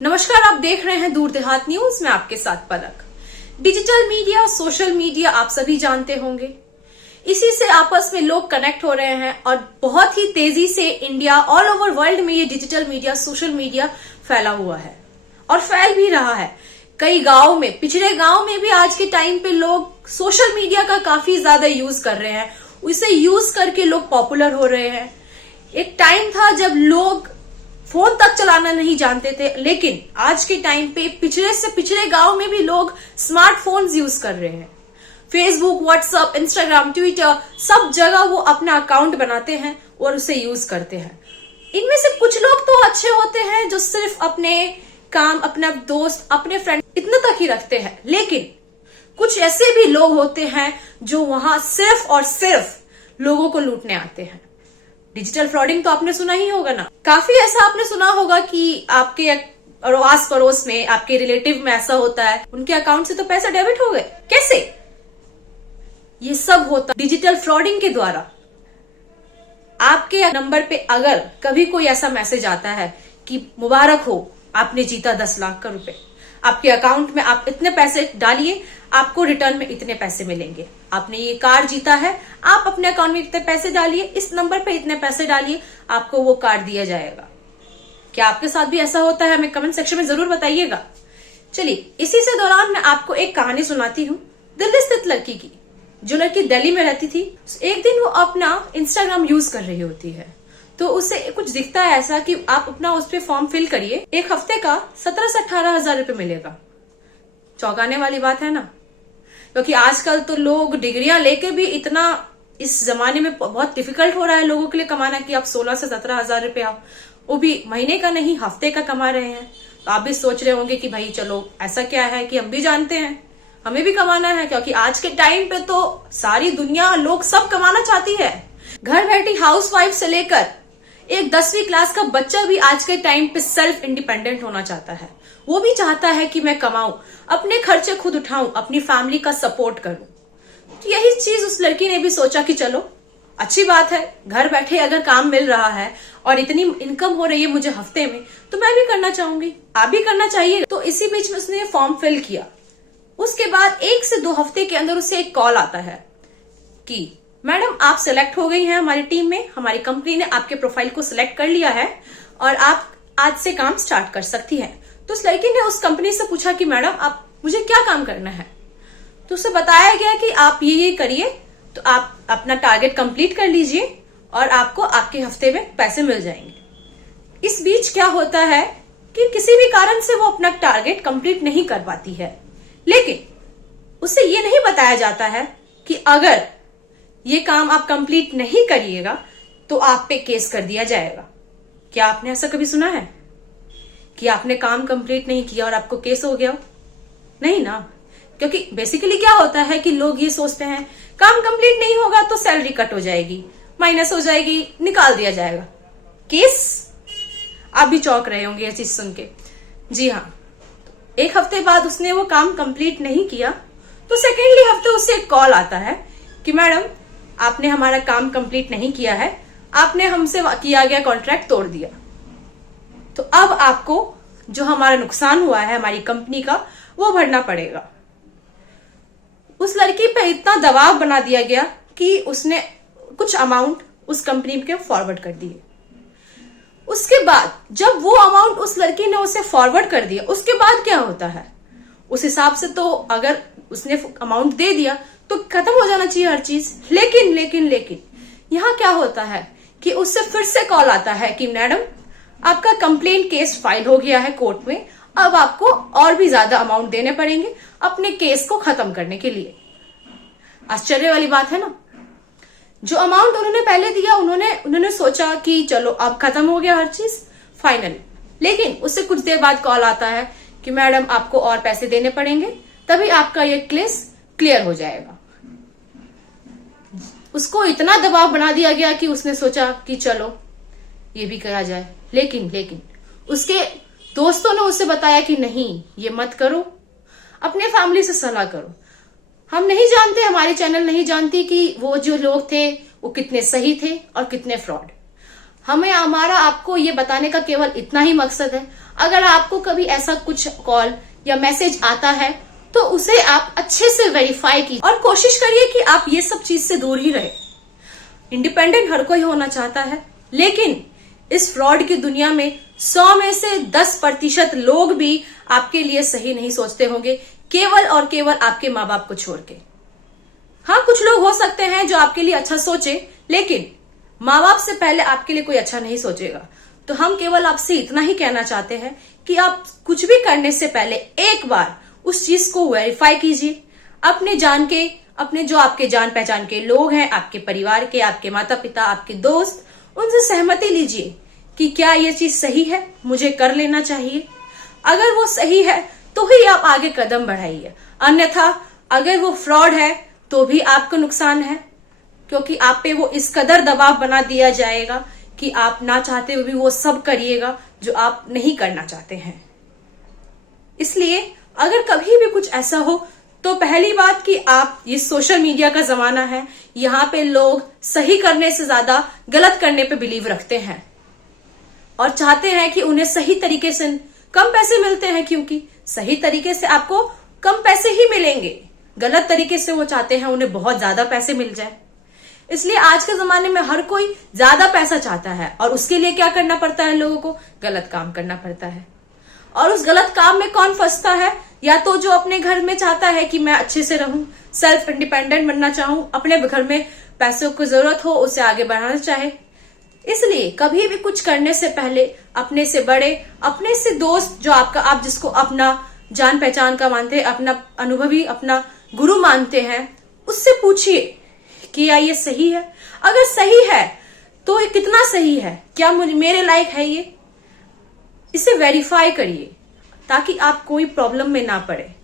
नमस्कार, आप देख रहे हैं दूर देहात न्यूज में आपके साथ पलक। डिजिटल मीडिया, सोशल मीडिया आप सभी जानते होंगे। इसी से आपस में लोग कनेक्ट हो रहे हैं और बहुत ही तेजी से इंडिया ऑल ओवर वर्ल्ड में ये डिजिटल मीडिया, सोशल मीडिया फैला हुआ है और फैल भी रहा है। कई गांव में, पिछड़े गांव में भी आज के टाइम पे लोग सोशल मीडिया का काफी ज्यादा यूज कर रहे हैं। उसे यूज करके लोग पॉपुलर हो रहे हैं। एक टाइम था जब लोग फोन तक चलाना नहीं जानते थे, लेकिन आज के टाइम पे पिछड़े से पिछड़े गांव में भी लोग स्मार्टफोन्स यूज कर रहे हैं। फेसबुक, व्हाट्सएप, इंस्टाग्राम, ट्विटर, सब जगह वो अपना अकाउंट बनाते हैं और उसे यूज करते हैं। इनमें से कुछ लोग तो अच्छे होते हैं जो सिर्फ अपने काम, अपना दोस्त, अपने फ्रेंड इतना तक ही रखते हैं, लेकिन कुछ ऐसे भी लोग होते हैं जो वहां सिर्फ और सिर्फ लोगों को लूटने आते हैं। डिजिटल फ्रॉडिंग तो आपने सुना ही होगा ना। काफी ऐसा आपने सुना होगा कि आपके आस पड़ोस में, आपके रिलेटिव में ऐसा होता है, उनके अकाउंट से तो पैसे डेबिट हो गए। कैसे? ये सब होता डिजिटल फ्रॉडिंग के द्वारा। आपके नंबर पे अगर कभी कोई ऐसा मैसेज आता है कि मुबारक हो, आपने जीता 10 लाख का रुपए, आपके अकाउंट में आप इतने पैसे डालिए, आपको रिटर्न में इतने पैसे मिलेंगे। आपने ये कार जीता है, आप अपने अकाउंट में इतने पैसे डालिए, इस नंबर पे इतने पैसे डालिए, आपको वो कार दिया जाएगा। क्या आपके साथ भी ऐसा होता है? हमें कमेंट सेक्शन में जरूर बताइएगा। चलिए, इसी से दौरान मैं आपको एक कहानी सुनाती हूँ दिल्ली स्थित लड़की की। जो लड़की दिल्ली में रहती थी, एक दिन वो अपना इंस्टाग्राम यूज कर रही होती है, तो उसे कुछ दिखता है ऐसा कि आप अपना उस पर फॉर्म फिल करिए, एक हफ्ते का 17 से 18 हजार रुपए मिलेगा। चौंकाने वाली बात है ना, क्योंकि आजकल तो लोग डिग्रियां लेके भी इतना, इस जमाने में बहुत डिफिकल्ट हो रहा है लोगों के लिए कमाना कि आप 16 से 17 हजार रुपया, वो भी महीने का नहीं हफ्ते का कमा रहे हैं। तो आप भी सोच रहे होंगे कि भाई चलो, ऐसा क्या है कि हम भी जानते हैं, हमें भी कमाना है, क्योंकि आज के टाइम पे तो सारी दुनिया, लोग सब कमाना चाहती है। घर बैठी हाउसवाइफ से लेकर एक 10वीं क्लास का बच्चा भी आज के टाइम पे सेल्फ इंडिपेंडेंट होना चाहता है। वो भी चाहता है कि मैं कमाऊं, अपने खर्चे खुद उठाऊं, अपनी फैमिली का सपोर्ट करूं। तो यही चीज उस लड़की ने भी सोचा कि चलो, अच्छी बात है, घर बैठे अगर काम मिल रहा है और इतनी इनकम हो रही है मुझे हफ्ते में, तो मैं भी करना चाहूंगी, आप भी करना चाहिए। तो इसी बीच में उसने फॉर्म फिल किया। उसके बाद 1 से 2 हफ्ते के अंदर उसे एक कॉल आता है कि मैडम, आप सिलेक्ट हो गई हैं हमारी टीम में, हमारी कंपनी ने आपके प्रोफाइल को सिलेक्ट कर लिया है और आप आज से काम स्टार्ट कर सकती हैं। तो उस लड़की ने उस कंपनी से पूछा कि मैडम, आप मुझे क्या काम करना है? तो उसे बताया गया कि आप ये करिए, तो आप अपना टारगेट कंप्लीट कर लीजिए और आपको आपके हफ्ते में पैसे मिल जाएंगे। इस बीच क्या होता है कि किसी भी कारण से वो अपना टारगेट कंप्लीट नहीं कर पाती है, लेकिन उसे ये नहीं बताया जाता है कि अगर ये काम आप कंप्लीट नहीं करिएगा तो आप पे केस कर दिया जाएगा। क्या आपने ऐसा कभी सुना है कि आपने काम कंप्लीट नहीं किया और आपको केस हो गया? नहीं ना, क्योंकि बेसिकली क्या होता है कि लोग ये सोचते हैं काम कंप्लीट नहीं होगा तो सैलरी कट हो जाएगी, माइनस हो जाएगी, निकाल दिया जाएगा। केस? आप भी चौंक रहे होंगे ये चीज सुन के। जी हाँ, 1 हफ्ते बाद उसने वो काम कंप्लीट नहीं किया, तो सेकेंडली हफ्ते उससे एक कॉल आता है कि मैडम, आपने हमारा काम कंप्लीट नहीं किया है, आपने हमसे किया गया कॉन्ट्रैक्ट तोड़ दिया, तो अब आपको जो हमारा नुकसान हुआ है हमारी कंपनी का, वो भरना पड़ेगा। उस लड़की पे इतना दबाव बना दिया गया कि उसने कुछ अमाउंट उस कंपनी के फॉरवर्ड कर दिए। उसके बाद जब वो अमाउंट उस लड़की ने उसे फॉरवर्ड कर दिया, उसके बाद क्या होता है, उस हिसाब से तो अगर उसने अमाउंट दे दिया तो खत्म हो जाना चाहिए हर चीज। लेकिन लेकिन लेकिन यहाँ क्या होता है कि उससे फिर से कॉल आता है कि मैडम, आपका कंप्लेंट केस फाइल हो गया है कोर्ट में, अब आपको और भी ज्यादा अमाउंट देने पड़ेंगे अपने केस को खत्म करने के लिए। आश्चर्य वाली बात है ना। जो अमाउंट उन्होंने पहले दिया, उन्होंने सोचा कि चलो अब खत्म हो गया हर चीज, फाइनल। लेकिन उससे कुछ देर बाद कॉल आता है कि मैडम, आपको और पैसे देने पड़ेंगे, तभी आपका ये केस क्लियर हो जाएगा। उसको इतना दबाव बना दिया गया कि उसने सोचा कि चलो ये भी करा जाए। लेकिन उसके दोस्तों ने उसे बताया कि नहीं, ये मत करो, अपने फैमिली से सलाह करो। हम नहीं जानते, हमारी चैनल नहीं जानती कि वो जो लोग थे वो कितने सही थे और कितने फ्रॉड। हमारा आपको ये बताने का केवल इतना ही मकसद है, अगर आपको कभी ऐसा कुछ कॉल या मैसेज आता है तो उसे आप अच्छे से वेरीफाई कीजिए और कोशिश करिए कि आप ये सब चीज से दूर ही रहे। इंडिपेंडेंट हर कोई होना चाहता है, लेकिन इस फ्रॉड की दुनिया में 100 में से 10% लोग भी आपके लिए सही नहीं सोचते होंगे, केवल और केवल आपके माँ बाप को छोड़ के। हाँ, कुछ लोग हो सकते हैं जो आपके लिए अच्छा सोचे, लेकिन माँ बाप से पहले आपके लिए कोई अच्छा नहीं सोचेगा। तो हम केवल आपसे इतना ही कहना चाहते हैं कि आप कुछ भी करने से पहले एक बार उस चीज को वेरीफाई कीजिए। अपने जो आपके जान पहचान के लोग हैं, आपके परिवार के, आपके माता पिता, आपके दोस्त, उनसे सहमति लीजिए कि क्या ये चीज सही है, मुझे कर लेना चाहिए। अगर वो सही है तो ही आप आगे कदम बढ़ाइए, अन्यथा अगर वो फ्रॉड है तो भी आपको नुकसान है, क्योंकि आप पे वो इस कदर दबाव बना दिया जाएगा कि आप ना चाहते हुए भी वो सब करिएगा जो आप नहीं करना चाहते हैं। इसलिए अगर कभी भी कुछ ऐसा हो तो पहली बात कि आप, ये सोशल मीडिया का जमाना है, यहाँ पे लोग सही करने से ज्यादा गलत करने पे बिलीव रखते हैं और चाहते हैं कि उन्हें सही तरीके से कम पैसे मिलते हैं, क्योंकि सही तरीके से आपको कम पैसे ही मिलेंगे, गलत तरीके से वो चाहते हैं उन्हें बहुत ज्यादा पैसे मिल जाए। इसलिए आज के जमाने में हर कोई ज्यादा पैसा चाहता है और उसके लिए क्या करना पड़ता है, लोगों को गलत काम करना पड़ता है। और उस गलत काम में कौन फंसता है, या तो जो अपने घर में चाहता है कि मैं अच्छे से रहूं, सेल्फ इंडिपेंडेंट बनना चाहूं, अपने घर में पैसों की जरूरत हो, उसे आगे बढ़ाना चाहे। इसलिए कभी भी कुछ करने से पहले अपने से बड़े, अपने से दोस्त, जो आप जिसको अपना जान पहचान का मानते हैं, अपना अनुभवी, अपना गुरु मानते हैं, उससे पूछिए कि क्या ये सही है। अगर सही है तो ये कितना सही है, क्या मेरे लायक है ये, इसे वेरीफाई करिए ताकि आप कोई प्रॉब्लम में ना पड़े।